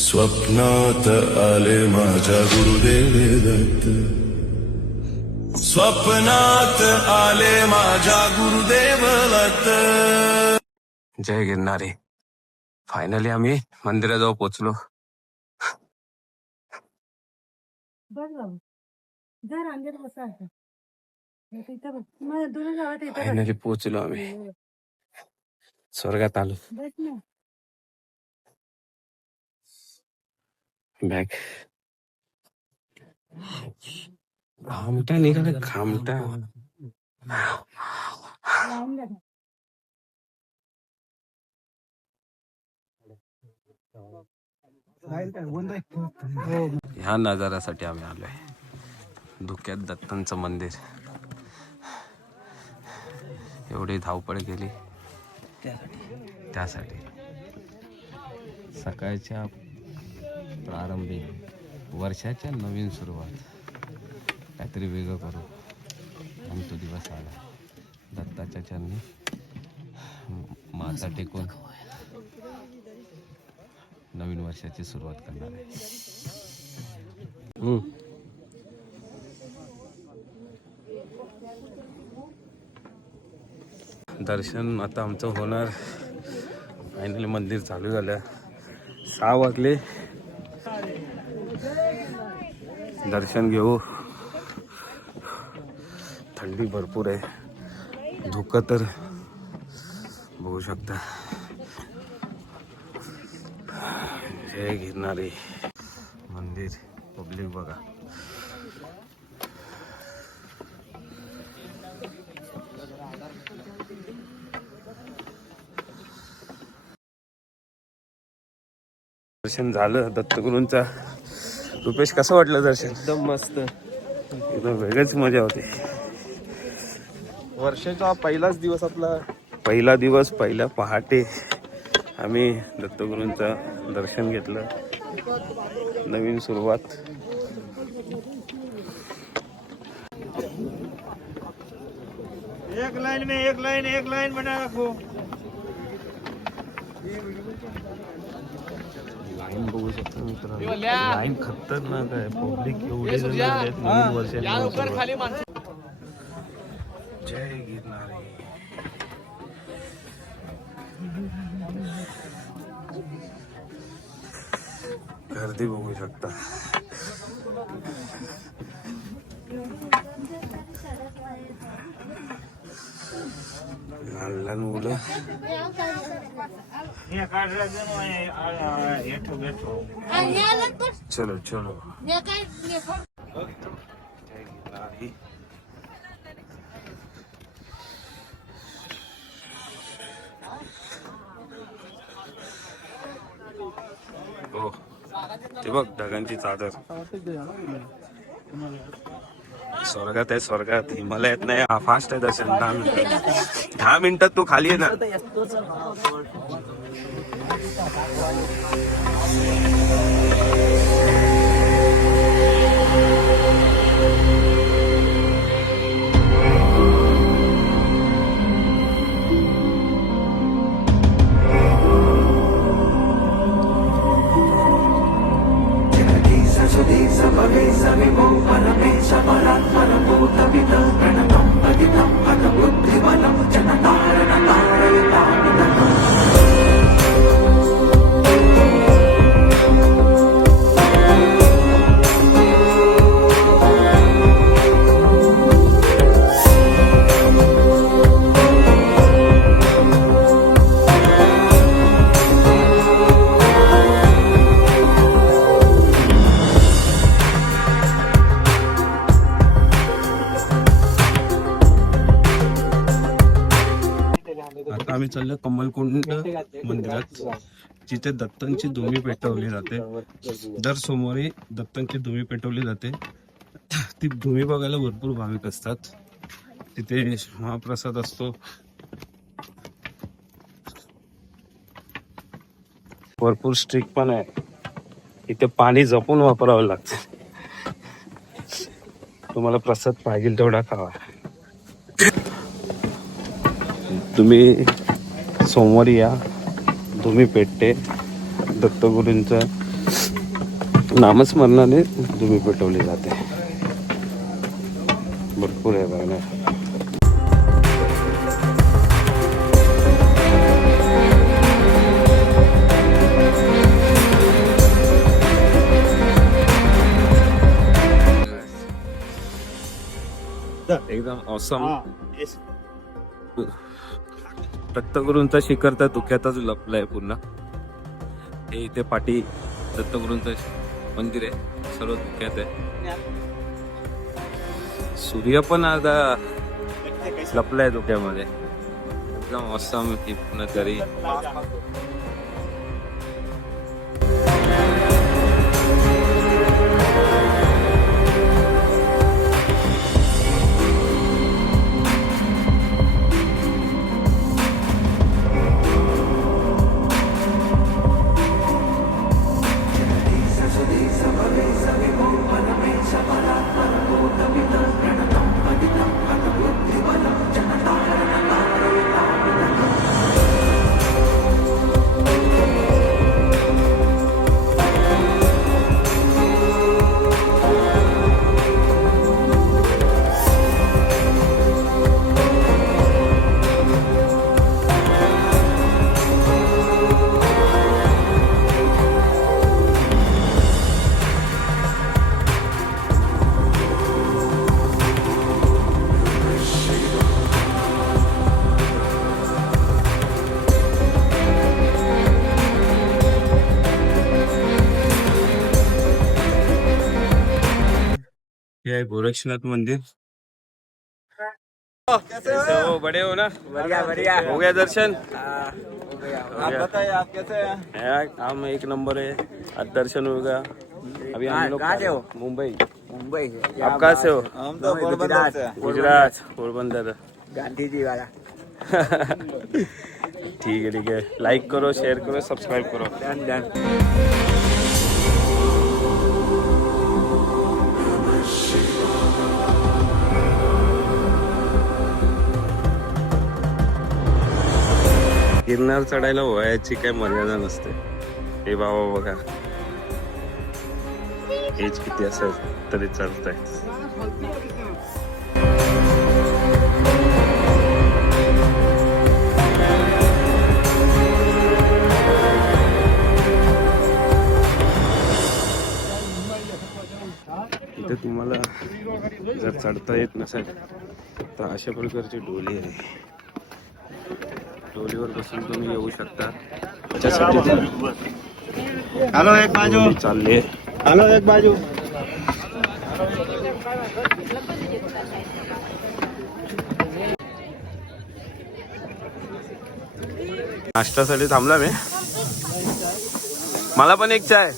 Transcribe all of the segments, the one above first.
स्वप्नात आले माझ्या गुरुदेव दत्त, स्वप्नात आले माझ्या गुरुदेव दत्त. जय गिरनारी. फायनली आम्ही मंदिराजवळ पोहोचलो. फायनली पोहोचलो आम्ही, स्वर्गात आलो. बॅग खामटा निघाला, खामटा. ह्या नजाऱ्यासाठी आम्ही आलोय. धुक्यात दत्तांचं मंदिर. एवढी धावपळ केली त्यासाठी. सकाळच्या प्रारंभी वर्षाच्या नवीन सुरुवात, काहीतरी वेगळं करू आणि तो दिवस आला. दत्ताच्या चरणी माथा टेकून नवीन वर्षाची सुरुवात करणार आहे. दर्शन आता आमचं होणार. फायनली मंदिर चालू झालं. 6 वाजले. दर्शन घेऊ. थंडी भरपूर आहे. धुकं तर बघू शकता. जय गिरनारी. मंदिर, पब्लिक बघा. दर्शन झालं दत्तगुरूंचा. रुपेश, कसं वाटलं दर्शन? एकदम मस्त, एकदम वेगळीच मजा होती. वर्षाचा पहिलाच दिवस आपला. पहिला दिवस, पहिल्या पहाटे आम्ही दत्तगुरूंचं दर्शन घेतलं. नवीन सुरुवात. एक लाइन बना रखो. लाईन बघू शकता मित्रांनो. लाईन खतरनाक आहे. पब्लिक एवढे जण आहेत. नवीन वर्षाची. जय गिरनारी. गर्दी बघू शकता. लहान लहान मुलं. चलो चलो. जय गिरनारी. हो, ते बघ ढगांची चादर. स्वर्गात आहे, स्वर्गात. हिमालयात नाही. हा फास्ट आहे दर्शन. 10 मिनिटात तू खाली आहे ना. आता आम्ही चाललो कमलकुंड मंदिरात, जिथे दत्तांची धुमी पेटवली जाते. दर सोमवारी दत्तांची धुमी पेटवली जाते. ती धुमी बघायला भरपूर भाविक असतात. तिथे महाप्रसाद असतो. भरपूर स्ट्रिक्ट पण आहे. इथे पाणी जपून वापरावं लागतं. तुम्हाला प्रसाद पाहिजे तेवढा खावा. तुम्ही सोमवारी या. धुमी पेटते. दत्तगुरूंचा नामस्मरणाने धुमी पेटवली जाते. भरपूर आहे बघा. एकदम ऑसम. दत्तगुरूंचा शिखर तर धुक्यातच लपलाय पूर्ण. हे इथे पाठी दत्तगुरूंचं मंदिर आहे, सर्व धुक्यात आहे. सूर्य पण आता लपलाय धुक्यामध्ये. एकदम ऑसम ही पूर्ण तरी. ये है गोरक्षनाथ मंदिर. कैसे हो? बड़े हो ना? बढ़िया बढ़िया। हो गया दर्शन? आप बताइए, आप कैसे हैं? हम एक नंबर है. आज दर्शन हो गया. अभी हम लोग कहाँ से हो? मुंबई. मुंबई से। आप कहाँ से हो? हम तो पोरबंदर से। गुजरात, पोरबंदर. गांधी जी वाला। ठीक है. लाइक करो, शेयर करो, सब्सक्राइब करो. Done done. गिरनार चढायला वयाची काही मर्यादा नसते. हे बाबा बघा, एज किती असेल तरी चालतंय. इथे तुम्हाला जर चढता येत नसेल तर अशा प्रकारची डोली आहे. डोलीवर बसून तुम्ही येऊ शकता. हेलो एक बाजू। चालले. हेलो एक बाजू। नाश्त्यासाठी थांबला मी. मला पण एक चाय.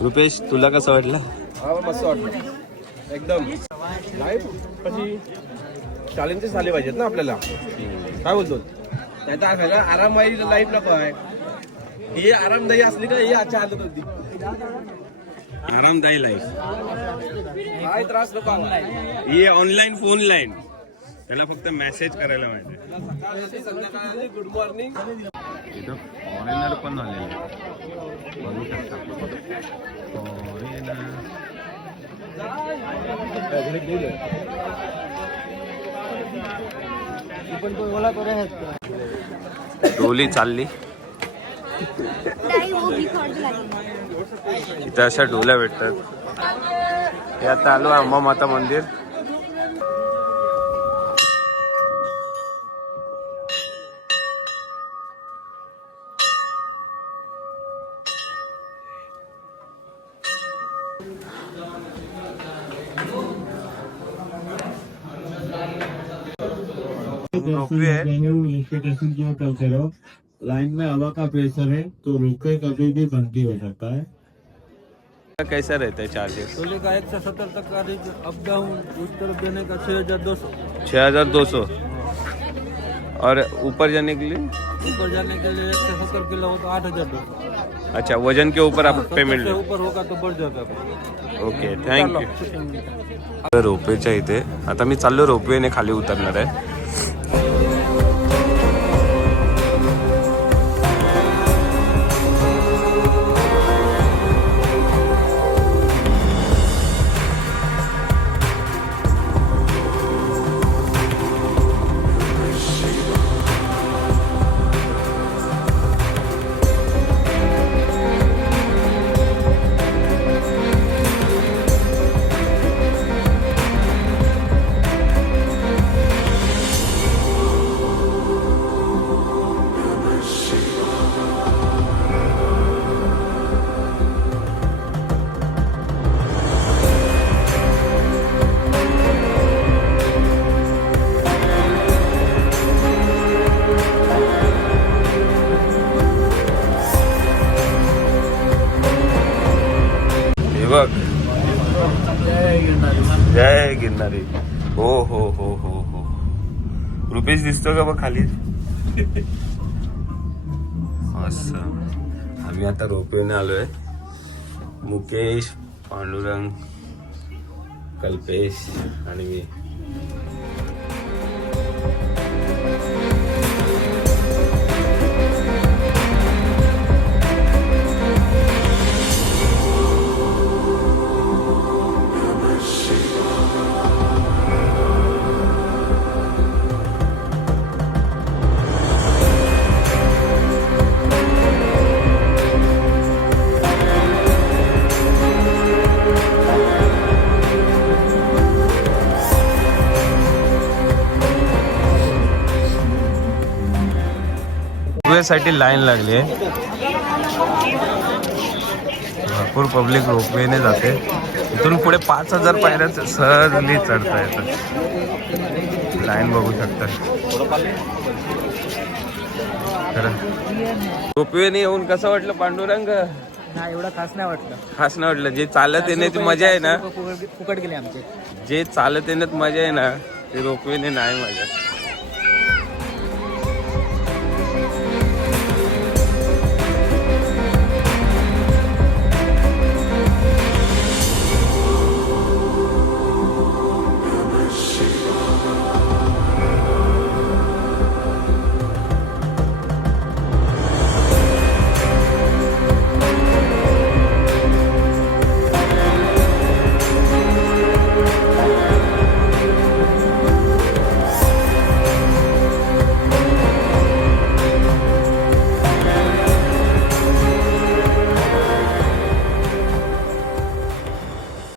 रुपेश, तुला कसं वाटलं? मस्त वाटलं एकदम. लाईफ कशी चॅलेंजेस आले पाहिजेत ना आपल्याला. काय बोलतो नाही तर सगळं आरामदायी लाईफ नको आहे. ही आरामदायी असली का ही अच्छा आदत होती. आरामदायी लाईफ. काय त्रास नको आला. ही ऑनलाईन फोन लाईन. त्याला फक्त मेसेज करायला माहिती. संध्याकाळी गुड मॉर्निंग. इथं फॉरेनर पण आलेले बघू शकता. फॉरेनर डोली चालली. इथं अशा डोल्या भेटतात. हे आता आलो अंबा माता मंदिर. लाइन में हवा का प्रेशर है तो रुके कभी भी बंदी हो सकता है. कैसा रहता है चार्जेस? टोले का 170 तक का रेंज अप डाउन, उस तरफ देने का 6200। 6200. और ऊपर जाने के लिए? ऊपर जाने के लिए 170 किलो हो तो 8200। अच्छा, वजन के ऊपर आप पेमेंट. से ऊपर होगा तो बढ़ जाता है। Okay, thank you. रोपवेच्या इथे आता मी चाललो. रोपवेने खाली उतरणार आहे. बघा बघ खाली असं. आम्ही आता रोपवेने आलोय. मुकेश, पांडुरंग, कल्पेश आणि मी. साठी लाईन लागली आहे. भरपूर पब्लिक रोपवेने जाते. इथून पुढे 5000 पायऱ्या सहजली चढता येतात. लाईन बघू शकता. रोपवेने येऊन कसं वाटलं पांडुरंग? नाही एवढं खास नाही वाटलं. खास नाही वाटलं. जे चालत येण्याची मजा आहे ना, फुकट गेले आमचे. जे चालत येण्यात मजा आहे ना, ते रोपवेने नाही मजा.